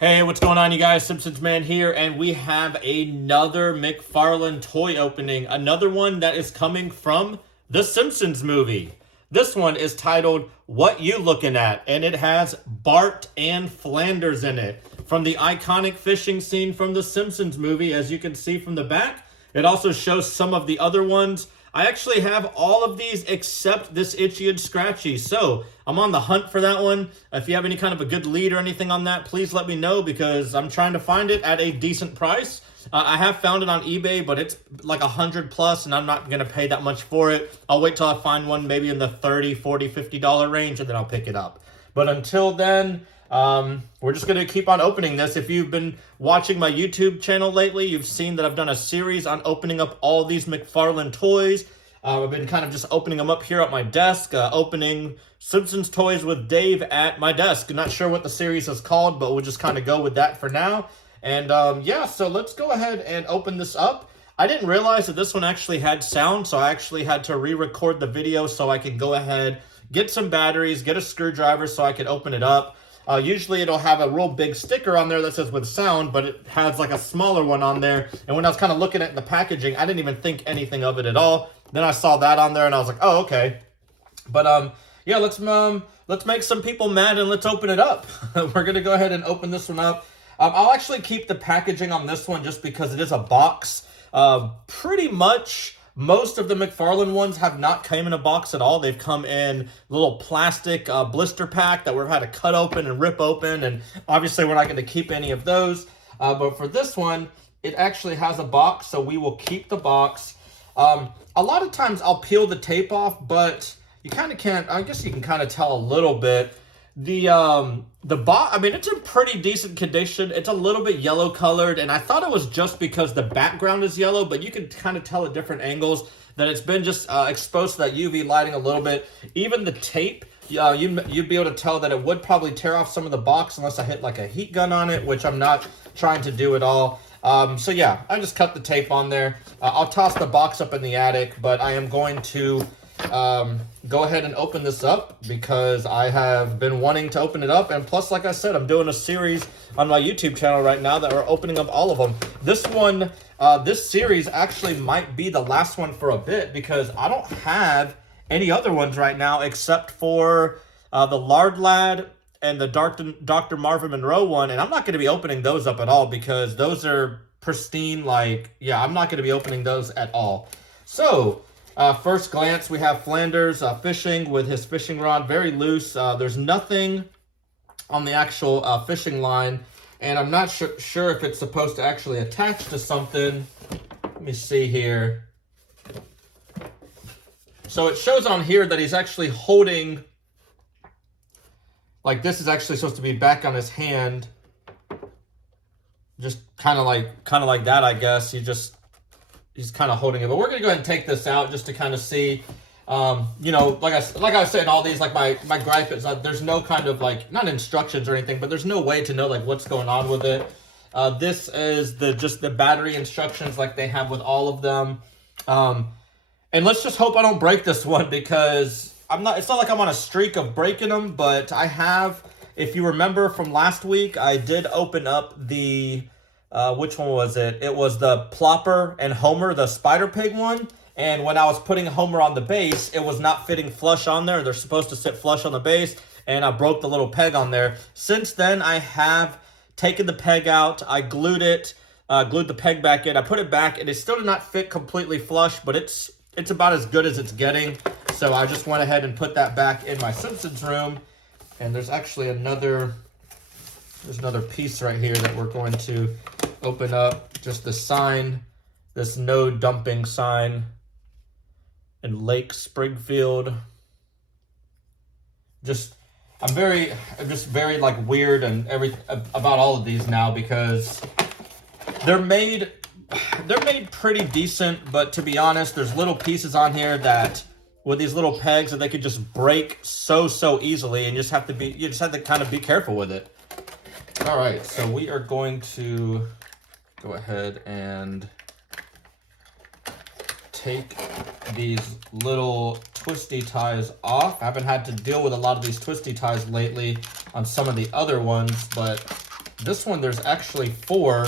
Hey, what's going on, you guys? Simpsons Man here, and we have another McFarlane toy opening. Another one that is coming from the Simpsons movie. This one is titled What You Looking At, and it has Bart and Flanders in it. From the iconic fishing scene from the Simpsons movie, as you can see from the back. It also shows some of the other ones. I actually have all of these except this Itchy and Scratchy, so I'm on the hunt for that one. If you have any kind of a good lead or anything on that, please let me know because I'm trying to find it at a decent price. I have found it on eBay, but it's like 100 plus, and I'm not going to pay that much for it. I'll wait till I find one maybe in the $30, $40, $50 range, and then I'll pick it up. But until then, we're just going to keep on opening this. If you've been watching my YouTube channel lately, you've seen that I've done a series on opening up all these McFarlane toys. I've been kind of just opening them up here at my desk, opening Simpsons toys with Dave at my desk. I'm not sure what the series is called, but we'll just kind of go with that for now. And yeah, so let's go ahead and open this up. I didn't realize that this one actually had sound, so I actually had to re-record the video so I can go ahead, get some batteries, get a screwdriver so I can open it up. Usually it'll have a real big sticker on there that says with sound, but it has like a smaller one on there. And when I was kind of looking at the packaging, I didn't even think anything of it at all. Then I saw that on there and I was like, oh, okay. But yeah, let's make some people mad and let's open it up. We're gonna go ahead and open this one up. I'll actually keep the packaging on this one just because it is a box. Pretty much most of the McFarlane ones have not come in a box at all. They've come in little plastic blister pack that we've had to cut open and rip open, and obviously we're not going to keep any of those. But for this one, it actually has a box, so we will keep the box. A lot of times I'll peel the tape off, but you kind of can't. I guess you can kind of tell a little bit. The box, I mean, it's in pretty decent condition. It's a little bit yellow colored, and I thought it was just because the background is yellow, but you can kind of tell at different angles that it's been just exposed to that UV lighting a little bit. Even the tape, you'd be able to tell that it would probably tear off some of the box unless I hit like a heat gun on it, which I'm not trying to do at all. So yeah, I just cut the tape on there. I'll toss the box up in the attic, but I am going to go ahead and open this up because I have been wanting to open it up, and plus, like I said, I'm doing a series on my YouTube channel right now that we're opening up all of them. This one, this series actually might be the last one for a bit because I don't have any other ones right now except for the Lard Lad and the Dr. Marvin Monroe one, and I'm not going to be opening those up at all because those are pristine. Like, yeah, I'm not going to be opening those at all. So first glance, we have Flanders fishing with his fishing rod, very loose. There's nothing on the actual fishing line, and I'm not sure if it's supposed to actually attach to something. Let me see here. So it shows on here that he's actually holding, like this is actually supposed to be back on his hand. Just kind of like that, I guess. He's kind of holding it, but we're gonna go ahead and take this out just to kind of see. You know, like I was saying, all these, like my gripe is there's no kind of like, not instructions or anything, but there's no way to know like what's going on with it. This is just the battery instructions like they have with all of them. And let's just hope I don't break this one because it's not like I'm on a streak of breaking them, but I have, if you remember from last week, I did open up the, which one was it? It was the Plopper and Homer, the Spider Pig one. And when I was putting Homer on the base, it was not fitting flush on there. They're supposed to sit flush on the base, and I broke the little peg on there. Since then, I have taken the peg out. I glued it, glued the peg back in. I put it back, and it still did not fit completely flush, but it's about as good as it's getting. So I just went ahead and put that back in my Simpsons room. And there's actually there's another piece right here that we're going to open up. Just the sign, this no dumping sign in Lake Springfield. I'm just very like weird and about all of these now because they're made pretty decent, but to be honest, there's little pieces on here that with these little pegs that they could just break so easily, and you just have to kind of be careful with it. All right, so we are going to go ahead and take these little twisty ties off. I haven't had to deal with a lot of these twisty ties lately on some of the other ones, but This one, there's actually 4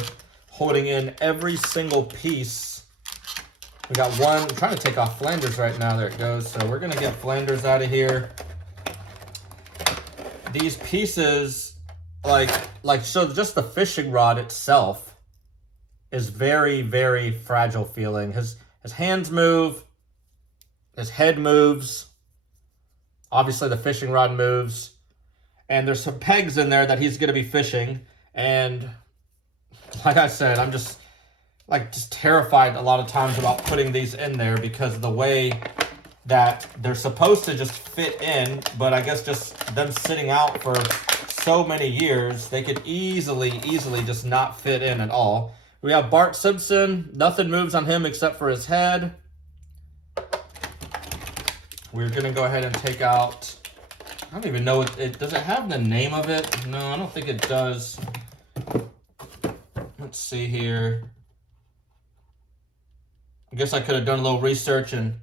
holding in every single piece. We got one. I'm trying to take off Flanders right now. There it goes. So we're going to get Flanders out of here. These pieces, so just the fishing rod itself is very, very fragile feeling. His hands move. His head moves. Obviously, the fishing rod moves. And there's some pegs in there that he's going to be fishing. And like I said, I'm just terrified a lot of times about putting these in there because of the way that they're supposed to just fit in. But I guess just them sitting out for so many years, they could easily just not fit in at all. We have Bart Simpson. Nothing moves on him except for his head. We're going to go ahead and take out... I don't even know, does it have the name of it? No, I don't think it does. Let's see here. I guess I could have done a little research, and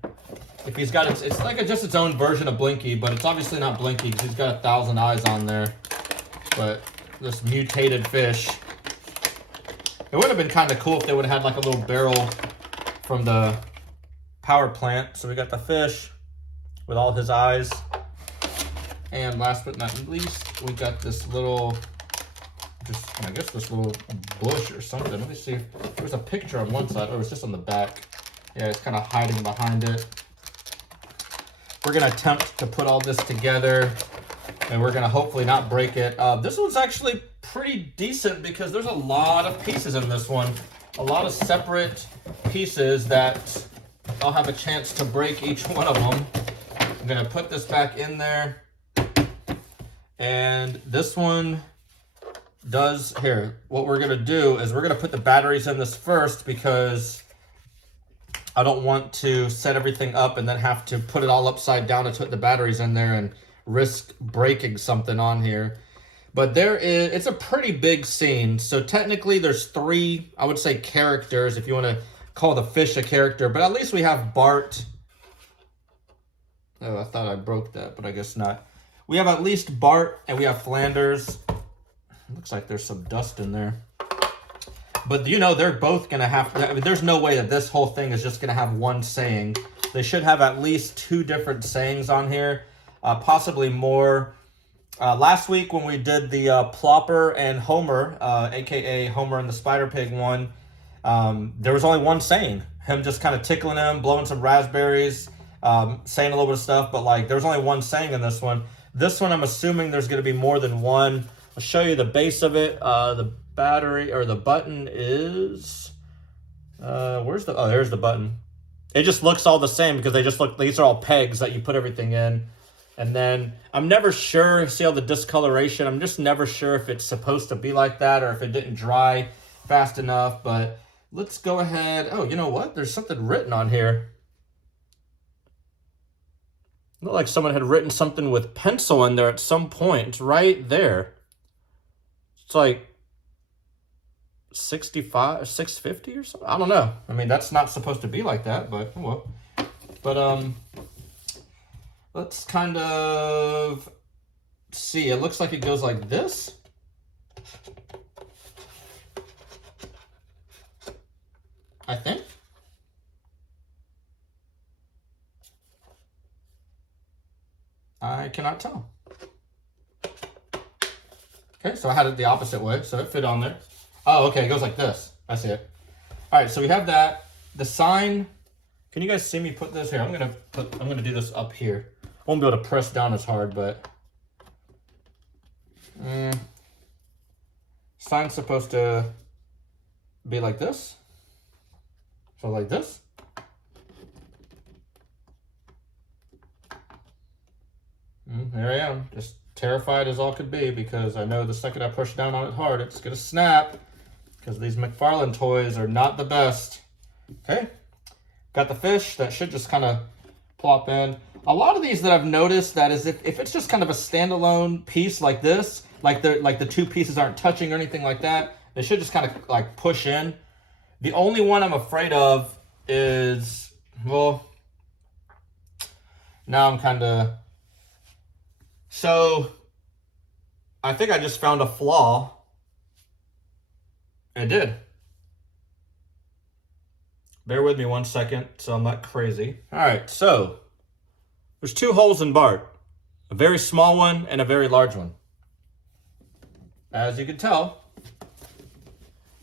if he's got it's like just its own version of Blinky, but it's obviously not Blinky because he's got 1,000 eyes on there. But this mutated fish. It would have been kind of cool if they would have had like a little barrel from the power plant. So we got the fish with all his eyes. And last but not least, we got this little, I guess this little bush or something. Let me see if there was a picture on one side. Oh, it's just on the back. Yeah, it's kind of hiding behind it. We're going to attempt to put all this together, and we're going to hopefully not break it. This one's actually pretty decent because there's a lot of pieces in this one. A lot of separate pieces that I'll have a chance to break each one of them. I'm going to put this back in there. And this one does, here, what we're going to do is we're going to put the batteries in this first because I don't want to set everything up and then have to put it all upside down to put the batteries in there and risk breaking something on here. But it's a pretty big scene. So technically there's 3, I would say, characters if you want to call the fish a character. But at least we have Bart. Oh, I thought I broke that, but I guess not. We have at least Bart, and we have Flanders. Looks like there's some dust in there. But, they're both going to have... there's no way that this whole thing is just going to have one saying. They should have at least 2 different sayings on here. Possibly more. Last week when we did the Plopper and Homer, a.k.a. Homer and the Spider Pig one, there was only one saying. Him just kind of tickling him, blowing some raspberries, saying a little bit of stuff. But, there was only one saying in this one. This one, I'm assuming there's going to be more than one. I'll show you the base of it. The battery, or the button is... there's the button. It just looks all the same because these are all pegs that you put everything in. And then, I'm never sure, see all the discoloration? I'm just never sure if it's supposed to be like that or if it didn't dry fast enough. But let's go ahead. Oh, you know what? There's something written on here. Looked like someone had written something with pencil in there at some point. It's right there. It's like 65, 650 or something. I don't know. I mean, that's not supposed to be like that, but oh well. But let's kind of see. It looks like it goes like this. I think. I cannot tell. Okay, so I had it the opposite way, so it fit on there. Oh, okay, it goes like this. I see it. All right, so we have that. The sign. Can you guys see me put this here? I'm gonna do this up here. Won't be able to press down as hard, but sign's supposed to be like this. So like this. There I am, just terrified as all could be because I know the second I push down on it hard, it's gonna snap because these McFarlane toys are not the best. Okay, got the fish that should just kind of plop in. A lot of these that I've noticed that is if it's just kind of a standalone piece like this, like the 2 pieces aren't touching or anything like that, they should just kind of like push in. The only one I'm afraid of is, well, now I'm kind of... So, I think I just found a flaw It did. Bear with me 1 second so I'm not crazy. All right, so there's 2 holes in Bart. A very small one and a very large one. As you can tell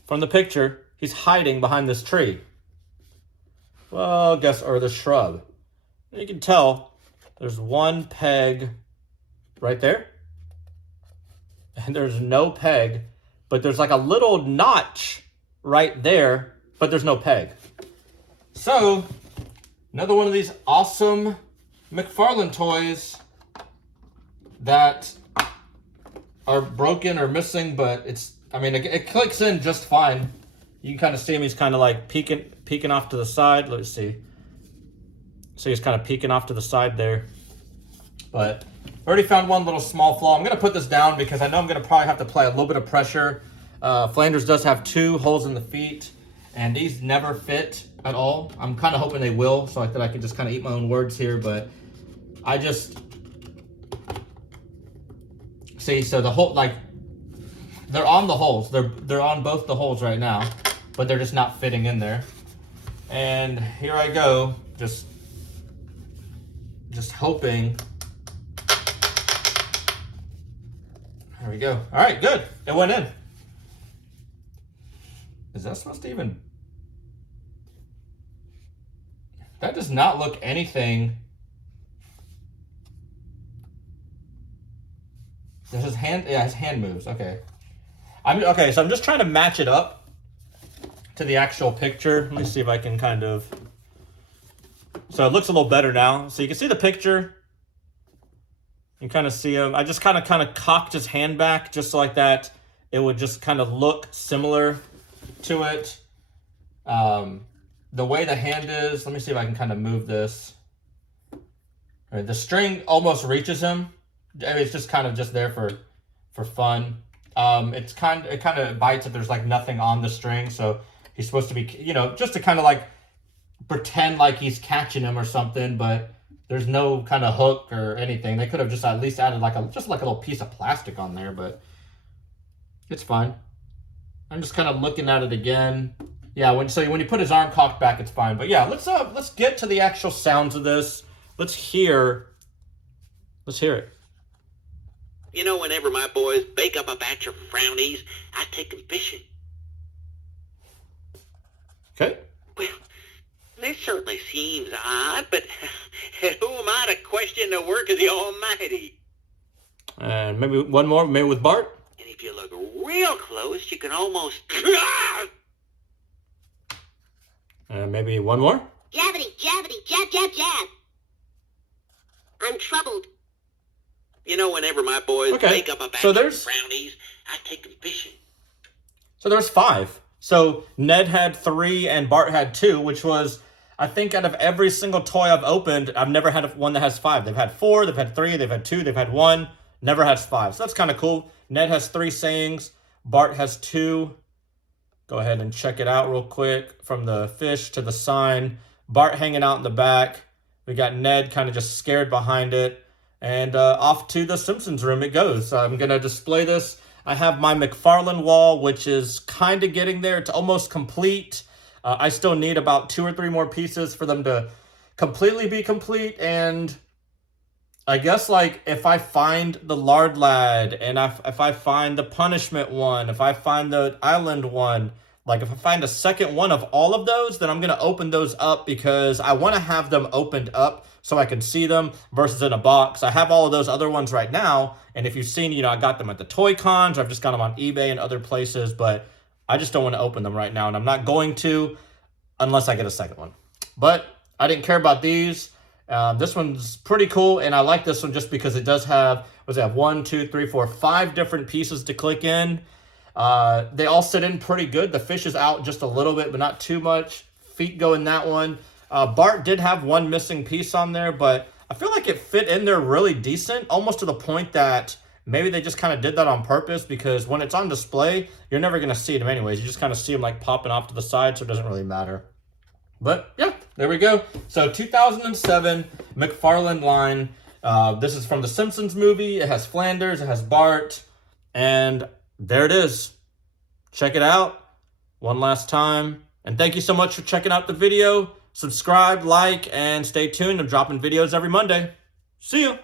from the picture, he's hiding behind this tree. Well, or the shrub. You can tell there's 1 peg right there. And there's no peg, but there's like a little notch right there, but there's no peg. So, another one of these awesome McFarlane toys that are broken or missing, but it clicks in just fine. You can kind of see him, he's kind of like peeking off to the side. Let's see. So he's kind of peeking off to the side there. But I already found one little small flaw. I'm going to put this down because I know I'm going to probably have to apply a little bit of pressure. Flanders does have 2 holes in the feet, and these never fit at all. I'm kind of hoping they will, so that I can just kind of eat my own words here, but I just... See, so the hole, like, they're on the holes. They're on both the holes right now, but they're just not fitting in there. And here I go, just hoping. There we go. All right, good. It went in. Is that supposed to even... That does not look anything... His hand, yeah, his hand moves. Okay. So I'm just trying to match it up to the actual picture. Let me see if I can kind of... So it looks a little better now. So you can see the picture. You kind of see him. I just kind of cocked his hand back just like that. It would just kind of look similar to it. The way the hand is, let me see if I can kind of move this. All right, the string almost reaches him. I mean, it's just kind of just there for fun. It kind of bites if there's like nothing on the string. So he's supposed to be, just to kind of like pretend like he's catching him or something, but there's no kind of hook or anything. They could have just at least added just like a little piece of plastic on there, but it's fine. I'm just kind of looking at it again. Yeah, when you put his arm cocked back, it's fine. But yeah, let's get to the actual sounds of this. Let's hear it. Whenever my boys bake up a batch of brownies, I take them fishing. Okay. Well, this certainly seems odd, but who am I to question the work of the Almighty? And maybe one more, maybe with Bart. And if you look real close, you can almost... And maybe one more. Jabbity, jabbity, jab, jab, jab. I'm troubled. Whenever my boys bake up a batch of brownies, I take them fishing. So there's 5. So Ned had 3 and Bart had 2, which was, I think, out of every single toy I've opened, I've never had one that has 5. They've had 4, they've had 3, they've had 2, they've had 1, never has 5. So that's kind of cool. Ned has 3 sayings, Bart has 2. Go ahead and check it out real quick. From the fish to the sign. Bart hanging out in the back. We got Ned kind of just scared behind it. And off to the Simpsons room it goes. So I'm going to display this. I have my McFarlane wall, which is kind of getting there. It's almost complete. I still need about 2 or 3 more pieces for them to completely be complete. And I guess, like, if I find the Lard Lad, and if I find the Punishment one, if I find the Island one, like, if I find a second one of all of those, then I'm going to open those up because I want to have them opened up so I can see them versus in a box. I have all of those other ones right now, and if you've seen, I got them at the Toy Cons, or I've just got them on eBay and other places, but I just don't want to open them right now, and I'm not going to unless I get a second one. But I didn't care about these. This one's pretty cool, and I like this one just because it does have, 1, 2, 3, 4, 5 different pieces to click in. They all sit in pretty good. The fish is out just a little bit, but not too much. Feet go in that one. Bart did have one missing piece on there, but I feel like it fit in there really decent, almost to the point that maybe they just kind of did that on purpose, because when it's on display, you're never going to see them anyways. You just kind of see them like popping off to the side, so it doesn't really matter. But yeah, there we go. So 2007 McFarlane line. This is from the Simpsons movie. It has Flanders, it has Bart, and there it is. Check it out. one last time. And thank you so much for checking out the video. Subscribe, like, and stay tuned. I'm dropping videos every Monday. See ya!